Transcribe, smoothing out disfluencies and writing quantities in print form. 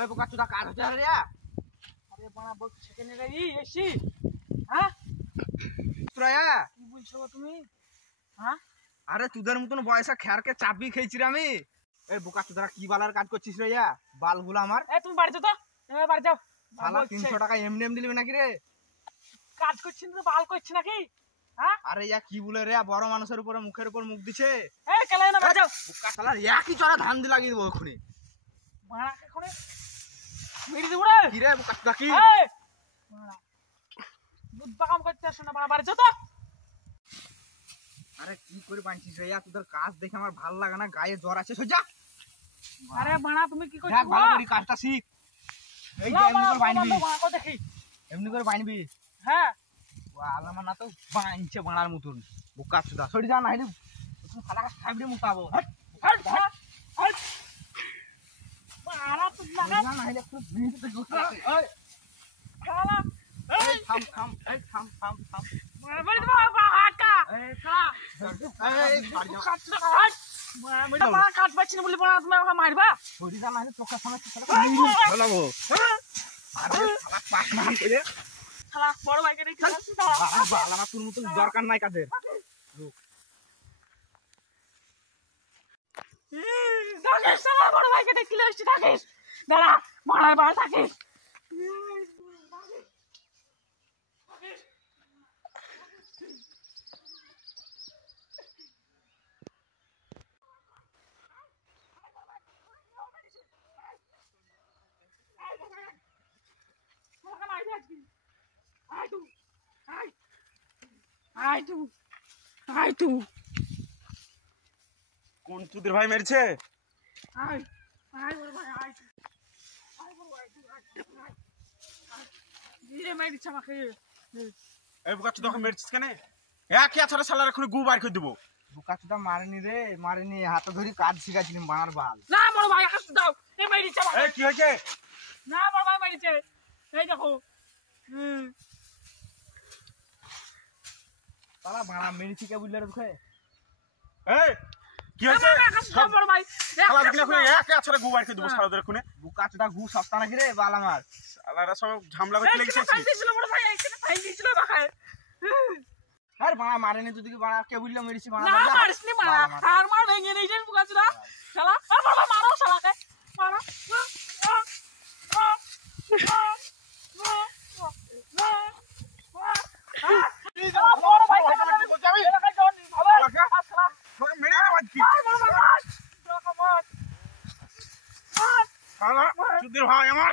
এই বোকা চুদা কার হচ্ছে রে? আরে বানা বল সেখানে রে এসি। হ্যাঁ তোরা কি বলছো তুমি? হ্যাঁ আরে তোদের মতন বয়সা খেরকে চাবি খেয়েছি রে আমি। এই বোকা চুদারা কি বালার কাজ করছিস রে? বালগুলো আমার এ তুমি বাড়ি যাও তো, তুমি বাড়ি যাও। শালা 300 টাকা এমনি এমনি দিবি নাকি রে? কাজ করছিস তো বাল করছিস নাকি? হ্যাঁ আরে কি বলে রে, বড় মানুষের উপরে মুখের উপর মুখ দিছে। এ কেলাই না বাড়ি যাও। বোকা শালা কি চড়া ধান দি লাগিয়ে দেবো এক্ষুনি। বাড়া এখানে মেরে দেব রে। কি রে বোকা চুদা কি? এই বাড়া দুধ বাগাম করতে আসো না, বাড়ি যাও তো। আরে কি করে বানছিস রে? তোদের কাজ দেখে আমার ভালো লাগে না, গায়ে জ্বর আছে। সোজা আরে বাড়া তুমি কি করছো? দেখ ভালো করে কাজটা শিখ। এই যে এমনি করে বাইনবি, দেখি এমনি করে বাইনবি। হ্যাঁ ও আলামা না তো বানছে বানার মতন। বোকা চুদা সরি যা না হইলে শালা সাইডে মুতাবো। বাড়া তুই লাগা না হইলে খুব ভিড় তো গোসা। এই শালা এই থাম থাম, এই থাম থাম থাম। বাড়ি দাও হাকা এই শালা এই বাড়ি যা। কাট না হাট বাড়া কাট পাচ্ছি না বলি বাড়া তুমি আমাকে মারবা। সরি যা না হইলে চোখের সামনে চলাবো। আরে শালা পাক মান করে শালা বড় ভাইকে দেখি আলামা তোর মতন দরকার নাই কাদের। থাকিস শালা বড় ভাইকে দেখলে এসে থাকিস। দাঁড়া মারার বার থাকিস। কোন চুদির ভাই মেরেছে? এই বোকা চোদা মেরেছিস কেন? এক ছাড়া শালার এখন গু বার করে দেবো। বোকা চুদা মারেনি রে, মারেনি, হাতে ধরি কাজ শিখাচ্ছিলাম বানার বাল। না বড় ভাই আকাশ দাও এই মাই দিচ্ছে আমাকে। এই কি হয়েছে? না বড় ভাই মাই দিচ্ছে এই দেখো। তারা বানা মেরেছি কে বুঝলে রে তোকে? এই কি হয়েছে? আকাশ দাও বড় ভাই শালা দেখলে এখন এক ছাড়া গু বার করে দেবো শালাদের এখন। বোকা চুদা ঘু সস্তা নাকি রে বাল আমার? শালারা সব ঝামলা করতে লেগেছে। ফাইল দিছিল বড় ভাই এইখানে ফাইল দিছিল বাখায়। আরে বানা মারেনি তুই কি বানা কে বুঝলে মেরেছি বানা? না মারিসনি মারা আর মার ভেঙে দিয়েছেন বুকাচুরা শালা। আর বাবা মারো শালাকে মারো। শালা চুদির ভাই আমার